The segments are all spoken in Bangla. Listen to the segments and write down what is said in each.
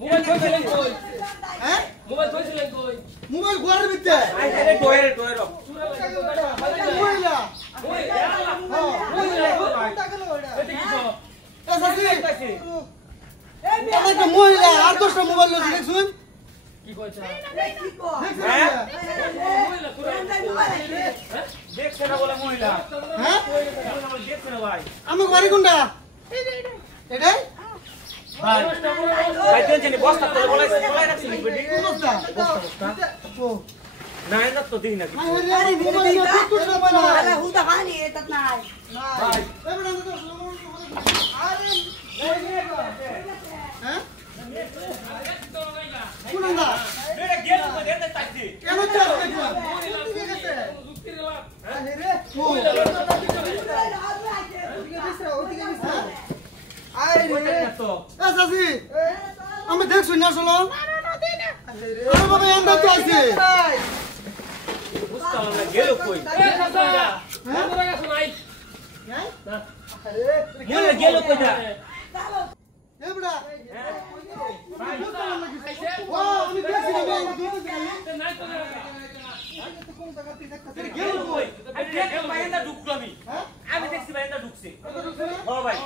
মোবাইল কইছিলেন কই হ্যাঁ মোবাইল কইছিলেন কই মোবাইল ঘরের ভিতরে আই আরে ডয়ের মহিলা একটা মহিলা আর 10টা মোবাইল লইছে দেখছুন কি কইছা হ্যাঁ মোবাইল কোরআন দেখছ না বলে মহিলা হ্যাঁ দেখছ না ভাই আমি বাড়ি কোনটা এটাই ভাই ভাই তুই জানি বস্তা করে বলাই রাখছিস বেটি কোন বস্তা ও না না তো দিই না আরে মোবাইল নিয়ে তুই তো বানা আরে হুদা খানি এত নাই ভাই এবারে আরে হ্যাঁ কোন না এটা গেল তো দেন তাইছি কেন চাস দেখো যুক্তি দিলাম আরে রে ও আরে রে তো এ সাসি আমি দেখছ না চলো আরে বাবা এন্ড তো আছে বুঝতাম না গেল কই এ খাসা বন্ধ লাগা শুনাই হ্যাঁ না মহিলা গেল কই যা এ বড়া ভাই ও আমি দেখছি না নাই তো গেল কই আমি দেখি বাইন্দা ঢুকলো আমি দেখছি বাইন্দা ঢুকছে ও ভাই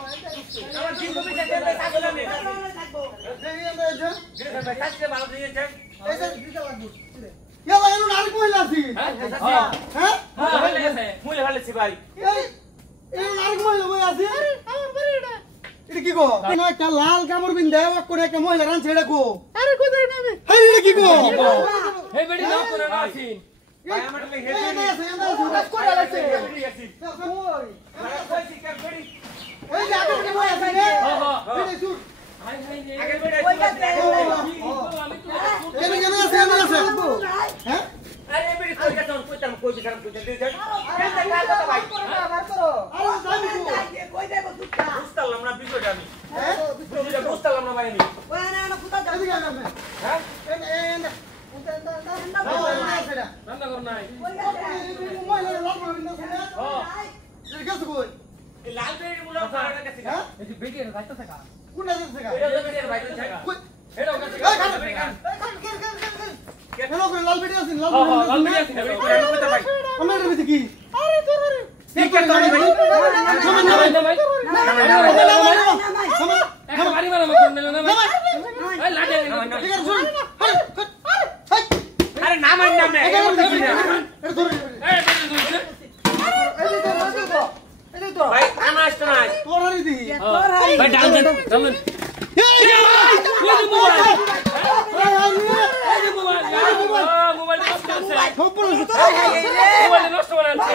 আমার দিন কবে যেতে পাগল আমি দেখি আমরা এই যে ভাই কাছে ভালো দিয়ে যান এই যে দিতে লাগবে ইয়া ভাই এর আরেক মহিলা আছে হ্যাঁ হ্যাঁ মোবাইল আছে মহিলা ভালোছি ভাই এই এর আরেক মহিলা বই আছে আমার বাড়ি এটা কি গো না একটা লাল কামড় বিন দেওয়া করে একটা মহিলা রান ছেড়ে গো আরে কই দেই না আমি আরে এটা কি গো হে বেডি নাও করে না আছিন ভাই আমার লে হেড এন্ডা আছে করে লাগছে ওই কইছি কে বেড়ি এই যে আগে বই আছে রে এই শুট হাই হাই নে আগে বেড়ি ওই কাছে আমি তো এনে কেন আছে হ্যাঁ আরে বেড়ি কই গেছ কইতাম কই বিচার কই দিয়ে যান কেন কাল কথা ভাই আরে জানি গো কই দেব দুটা বুঝতাম না বিষয়টা আমি হ্যাঁ বুঝতাম না ভাই আমি ওই না না ফুটা দাও এদিকে আন আপনি হ্যাঁ এন্ডা রান্না কর নাই মহিলা লাল কামড় বিন আছে না হ্যাঁ এটা গেছে কই এই লাল বেড়ি মুলা পাড়া কাছে হ্যাঁ এই যে বেডি রাইতা থাকা কোনটা যাচ্ছে গা এটা তো বেড়ি ভাই তুই থাক কই এটাও কাছে এই খান কেন করে লাল বেটি আছে লাল লাল বেটি বেডি আছে কইতা ভাই আমার এর ভিতরে কি আরে তোর আরে ঠিক আছে ভাই না ভাই একটা বাড়ি মারা মত নিল না ভাই এই লাঠি ঠিক আছে শুন আরে নাম আই নাম এটা ধরে এই বেডি ধরছে ভাই আনা আসতো না তোর আরে দি ভাই ডাল দেন এই যে মোবাইল মোবাইল নষ্ট করছে মোবাইল নষ্ট করে আনছে